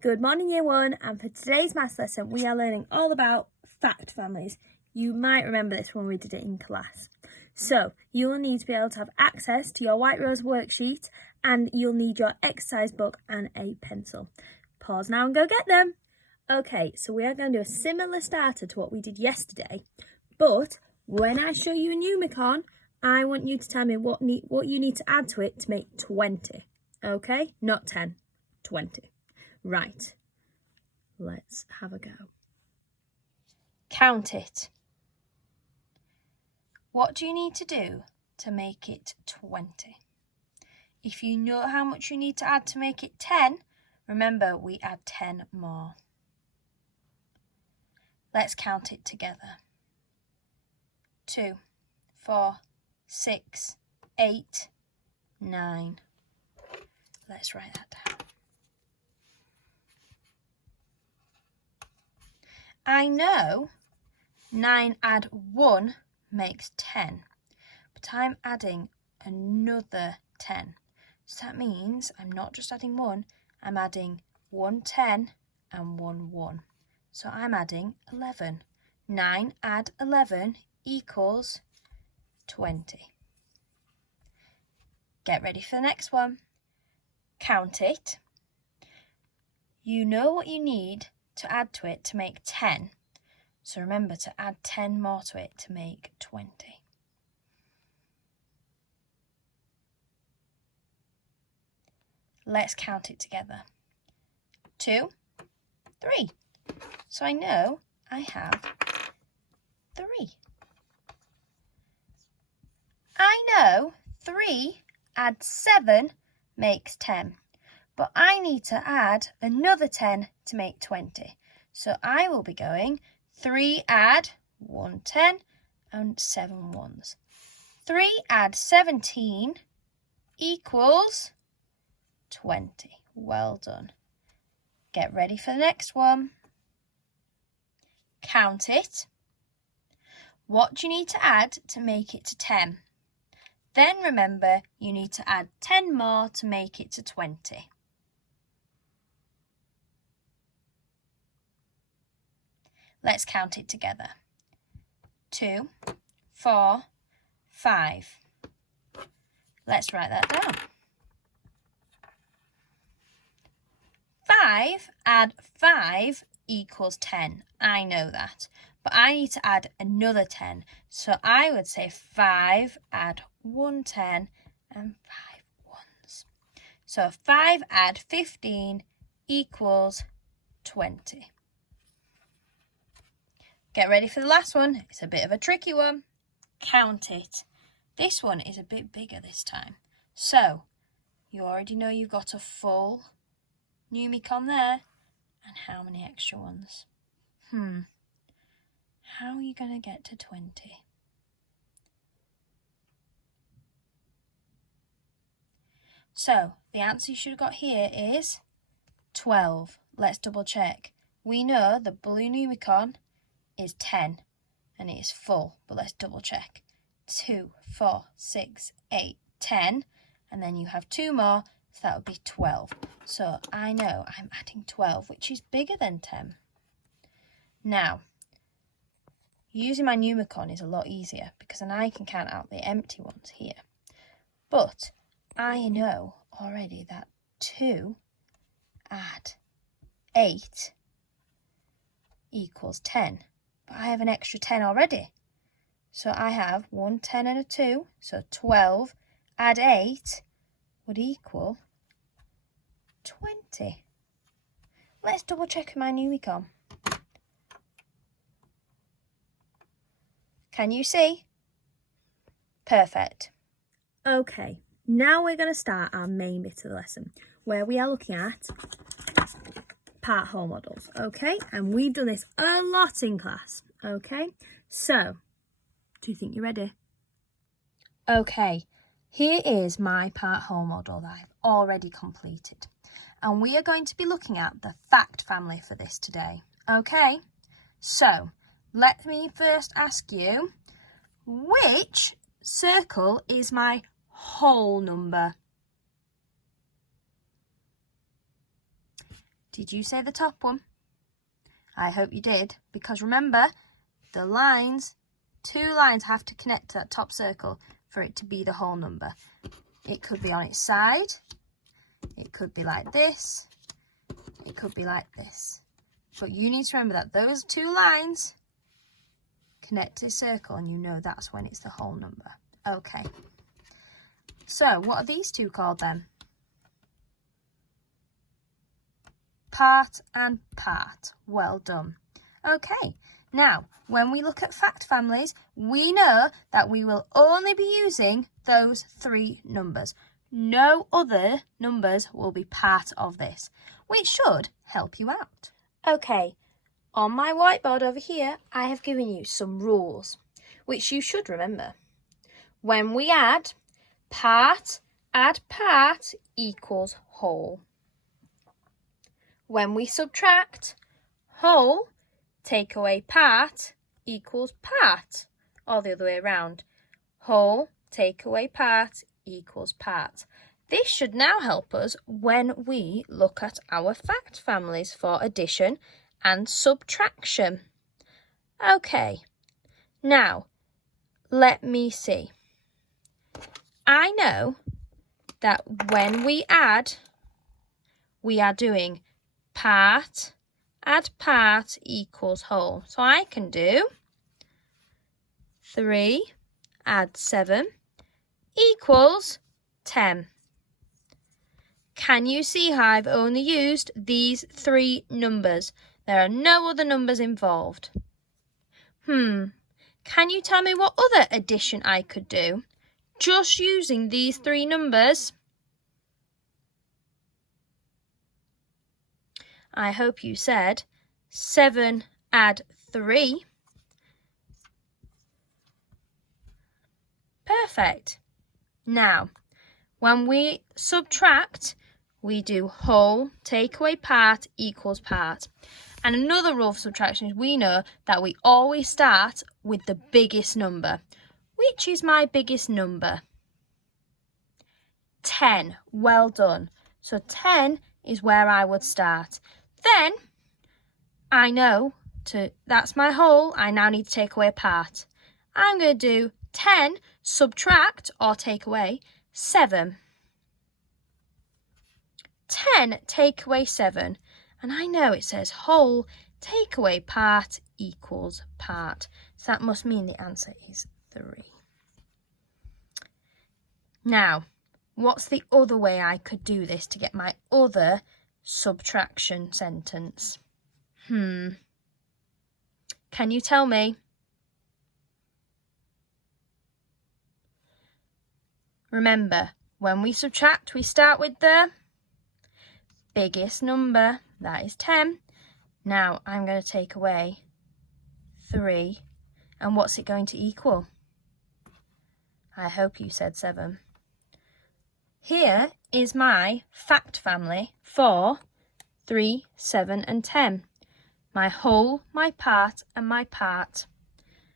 Good morning, Year 1, and for today's maths lesson we are learning all about fact families. You might remember this when we did it in class. So you will need to be able to have access to your White Rose worksheet, and you'll need your exercise book and a pencil. Pause now and go get them. Okay, so we are going to do a similar starter to what we did yesterday, but when I show you a numicon, I want you to tell me what you need to add to it to make 20. Okay, not 10, 20. Right, let's have a go. Count it. What do you need to do to make it 20? If you know how much you need to add to make it 10, remember we add 10 more. Let's count it together. 2, 4, 6, 8, 9. Let's write that down. I know 9 add 1 makes 10, but I'm adding another 10. So that means I'm not just adding 1, I'm adding 1 10 and 1 1. So I'm adding 11. 9 add 11 equals 20. Get ready for the next one. Count it. You know what you need to add to it to make 10. So remember to add 10 more to it to make 20. Let's count it together. 2, 3. So I know I have 3. I know 3 add 7 makes 10. But I need to add another 10 to make 20. So I will be going 3 add 1 10 and 7 ones. 3 add 17 equals 20. Well done. Get ready for the next one. Count it. What do you need to add to make it to 10? Then remember you need to add 10 more to make it to 20. Let's count it together. 2, 4, 5. Let's write that down. 5 add 5 equals 10. I know that. But I need to add another 10. So I would say 5 add 1 10 and 5 ones. So 5 add 15 equals 20. Get ready for the last one. It's a bit of a tricky one. Count it. This one is a bit bigger this time. So, you already know you've got a full numicon there. And how many extra ones? How are you going to get to 20? So, the answer you should have got here is 12. Let's double check. We know the blue numicon is 10 and it is full, but let's double check. 2, 4, 6, 8, 10, and then you have 2 more, so that would be 12. So I know I'm adding 12, which is bigger than 10. Now, using my numicon is a lot easier because then I can count out the empty ones here. But I know already that 2 add 8 equals 10. But I have an extra 10 already. So I have 1 10 and a 2. So 12 add 8 would equal 20. Let's double check my numicon. Can you see? Perfect. Okay, now we're going to start our main bit of the lesson where we are looking at part whole models, okay? And we've done this a lot in class, okay? So, do you think you're ready? Okay, here is my part whole model that I've already completed. And we are going to be looking at the fact family for this today, okay? So, let me first ask you, which circle is my whole number? Did you say the top one? I hope you did, because remember, the lines, 2 lines have to connect to that top circle for it to be the whole number. It could be on its side, it could be like this, it could be like this. But you need to remember that those 2 lines connect to a circle, and you know that's when it's the whole number. Okay. So what are these 2 called then? Part and part. Well done. Okay. Now, when we look at fact families, we know that we will only be using those 3 numbers. No other numbers will be part of this, which should help you out. Okay, on my whiteboard over here, I have given you some rules, which you should remember. When we add part equals whole. When we subtract, whole take away part equals part, or the other way around. Whole take away part equals part. This should now help us when we look at our fact families for addition and subtraction. Okay, now let me see. I know that when we add, we are doing part add part equals whole. So I can do 3 add 7 equals 10. Can you see how I've only used these 3 numbers? There are no other numbers involved. Can you tell me what other addition I could do just using these 3 numbers? I hope you said 7 add 3. Perfect. Now, when we subtract, we do whole take away part equals part. And another rule for subtraction is we know that we always start with the biggest number. Which is my biggest number? 10. Well done. So 10 is where I would start. Then I know that's my whole. I now need to take away a part. I'm going to do 10 subtract or take away 7. 10 take away 7. And I know it says whole take away part equals part. So that must mean the answer is 3. Now, what's the other way I could do this to get my other subtraction sentence? Can you tell me? Remember, when we subtract, we start with the biggest number, that is 10. Now I'm going to take away 3, and what's it going to equal? I hope you said 7. Here is my fact family for 3, 7 and 10. My whole, my part and my part,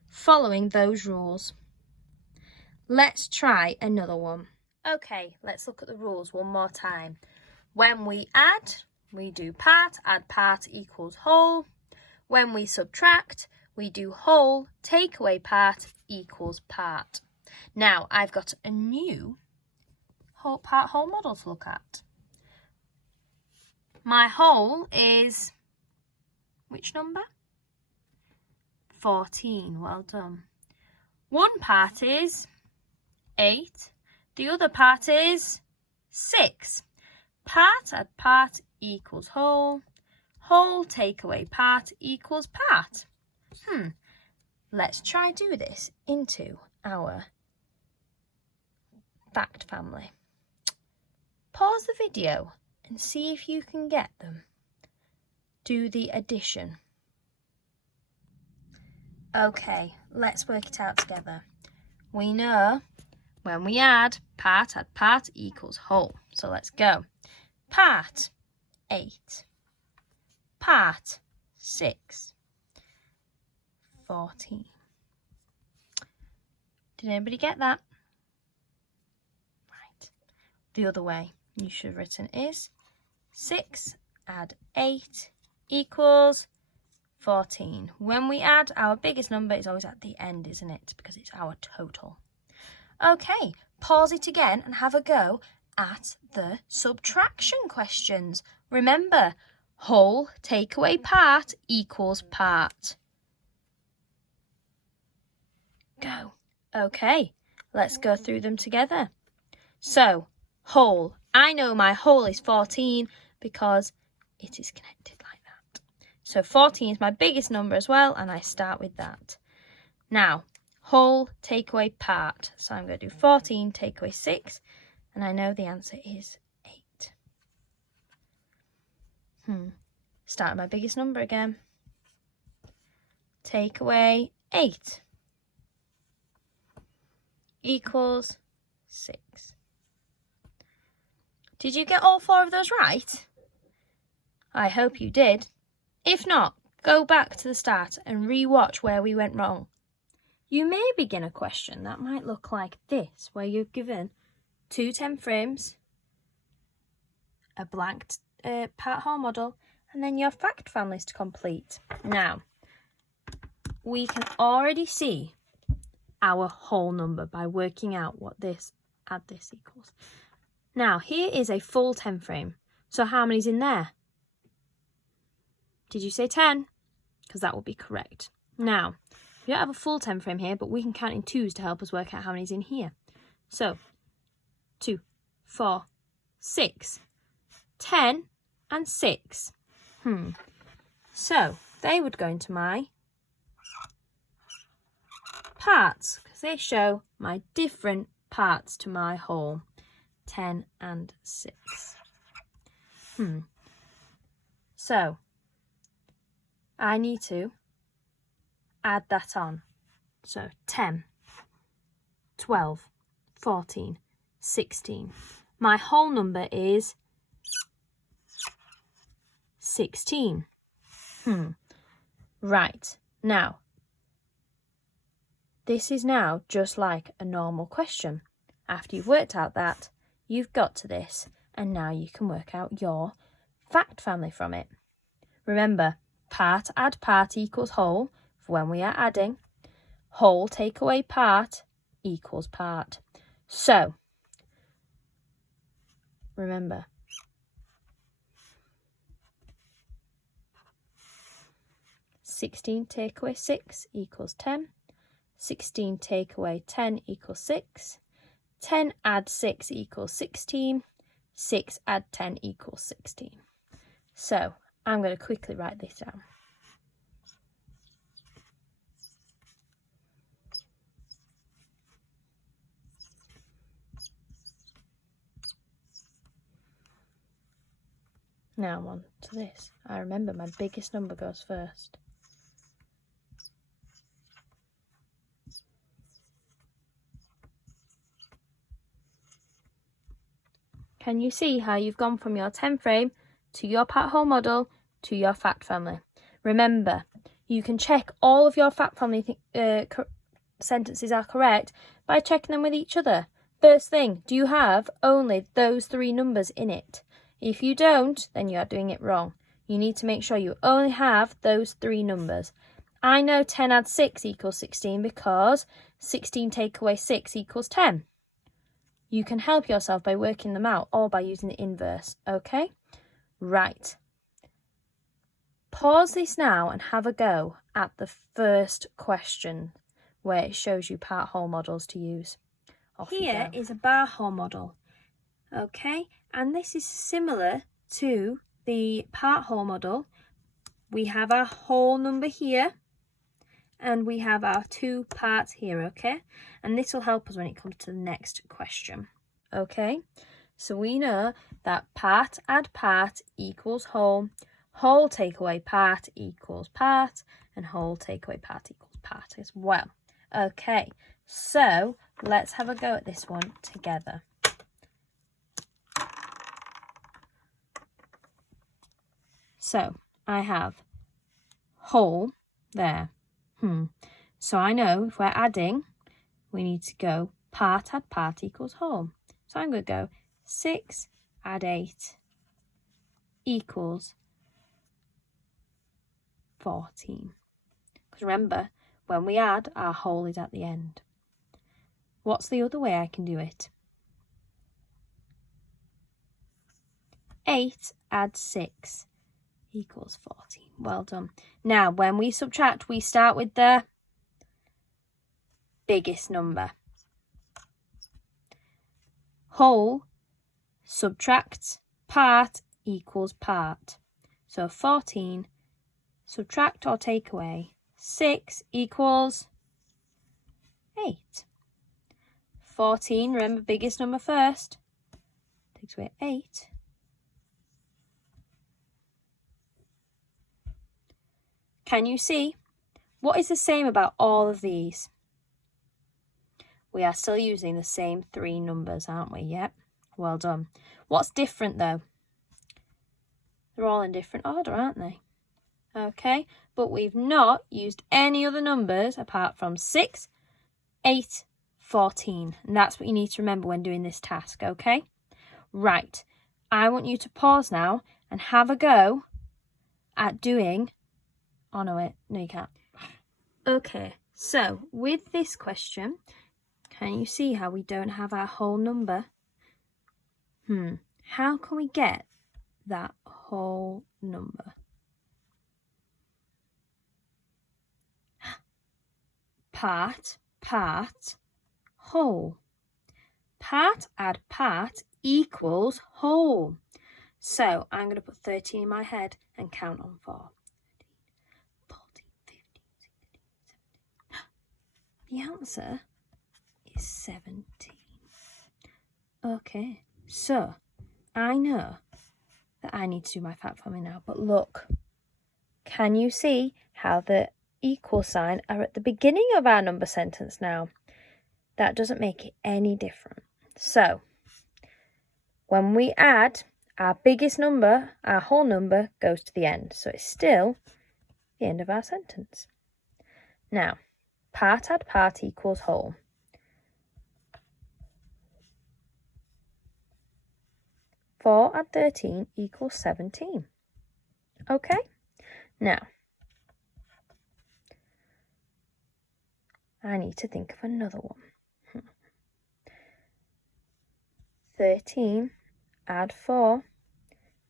following those rules. Let's try another one. Okay, let's look at the rules one more time. When we add, we do part, add part equals whole. When we subtract, we do whole, take away part equals part. Now, I've got a new whole model to look at. My whole is, which number? 14, well done. One part is 8, the other part is 6. Part add part equals whole. Whole take away part equals part. Let's try do this into our fact family. Pause the video and see if you can get them. Do the addition. Okay, let's work it out together. We know when we add part equals whole. So let's go. Part 8. Part 6. 14. Did anybody get that? Right. The other way you should have written is 6 add 8 equals 14. When we add, our biggest number is always at the end, isn't it? Because it's our total. Okay, pause it again and have a go at the subtraction questions. Remember, whole take away part equals part. Go. Okay, let's go through them together. So, whole. I know my whole is 14 because it is connected like that. So 14 is my biggest number as well, and I start with that. Now, whole take away part. So I'm going to do 14 take away 6, and I know the answer is 8. Start with my biggest number again. Take away 8 equals 6. Did you get all 4 of those right? I hope you did. If not, go back to the start and re-watch where we went wrong. You may begin a question that might look like this, where you're given 2 10 frames, a blank part whole model, and then your fact families to complete. Now, we can already see our whole number by working out what this add this equals. Now, here is a full 10 frame. So how many's in there? Did you say 10? Because that will be correct. Now, we don't have a full 10 frame here, but we can count in 2s to help us work out how many's in here. So, 2, 4, 6, 10, and 6. So, they would go into my parts, because they show my different parts to my whole. 10 and 6. So, I need to add that on. So, 10, 12, 14, 16. My whole number is 16. Right, now, this is now just like a normal question. After you've worked out that, you've got to this, and now you can work out your fact family from it. Remember, part add part equals whole for when we are adding. Whole take away part equals part. So, remember, (16) take away 6 equals 10. 16 take away 10 equals 6. 10 add 6 equals 16. 6 add 10 equals 16. So, I'm going to quickly write this down. Now I'm on to this. I remember my biggest number goes first. Can you see how you've gone from your 10 frame to your part whole model to your fact family? Remember, you can check all of your fact family sentences are correct by checking them with each other. First thing, do you have only those 3 numbers in it? If you don't, then you are doing it wrong. You need to make sure you only have those 3 numbers. I know 10 add 6 equals 16 because 16 take away 6 equals 10. You can help yourself by working them out or by using the inverse, okay? Right. Pause this now and have a go at the first question where it shows you part whole models to use. Here is a bar whole model, okay? And this is similar to the part whole model. We have our whole number here and we have our 2 parts here, okay? And this will help us when it comes to the next question, okay? So we know that part add part equals whole, whole take away part equals part, and whole take away part equals part as well. Okay, so let's have a go at this one together. So I have whole there. So I know if we're adding, we need to go part add part equals whole. So I'm going to go 6 add 8 equals 14. Because remember, when we add, our whole is at the end. What's the other way I can do it? 8 add 6 equals 14. Well done. Now, when we subtract, we start with the biggest number. Whole subtract part equals part. So 14 subtract or take away 6 equals 8. 14, remember biggest number first, takes away 8. Can you see? What is the same about all of these? We are still using the same 3 numbers, aren't we? Yep. Well done. What's different though? They're all in different order, aren't they? Okay, but we've not used any other numbers apart from 6, 8, 14. And that's what you need to remember when doing this task, okay? Right, I want you to pause now and have a go at doing... Oh, no, wait. No, you can't. Okay, so with this question, can you see how we don't have our whole number? How can we get that whole number? Part, whole. Part add part equals whole. So I'm going to put 13 in my head and count on 4. 14, 15, 16, 17. The answer is 17. Okay, so I know that I need to do my fact forming now, but look, can you see how the equal sign are at the beginning of our number sentence now? That doesn't make it any different. So when we add, our biggest number, our whole number, goes to the end. So it's still the end of our sentence. Now, part add part equals whole. Four add 13 equals 17. Okay? Now, I need to think of another one. 13 add 4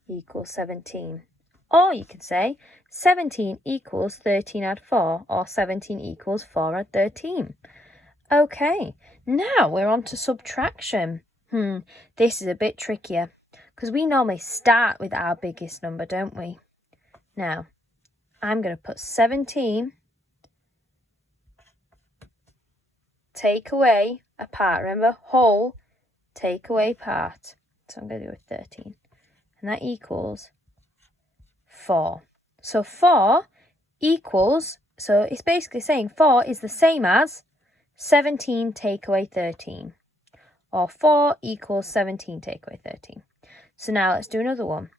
equals 17. Or you could say 17 equals 13 add 4, or 17 equals 4 add 13. Okay, now we're on to subtraction. This is a bit trickier because we normally start with our biggest number, don't we? Now, I'm going to put 17, take away a part. Remember, whole, take away part. So I'm going to do a 13. And that equals 4. So 4 equals, so it's basically saying 4 is the same as 17 take away 13. Or 4 equals 17 take away 13. So now let's do another one.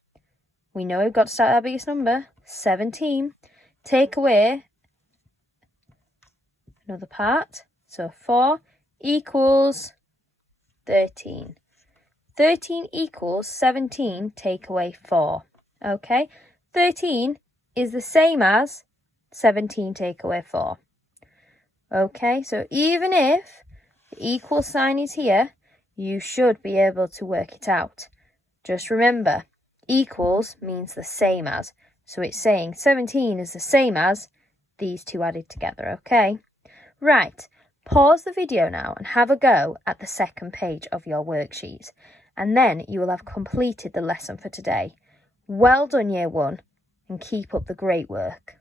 We know we've got to start with our biggest number, 17. Take away another part. So 4 equals 13. 13 equals 17 take away 4. Okay, 13 is the same as 17 take away 4. Okay, so even if the equal sign is here, you should be able to work it out. Just remember, equals means the same as. So it's saying 17 is the same as these two added together, okay? Right, pause the video now and have a go at the second page of your worksheet. And then you will have completed the lesson for today. Well done, Year 1, and keep up the great work.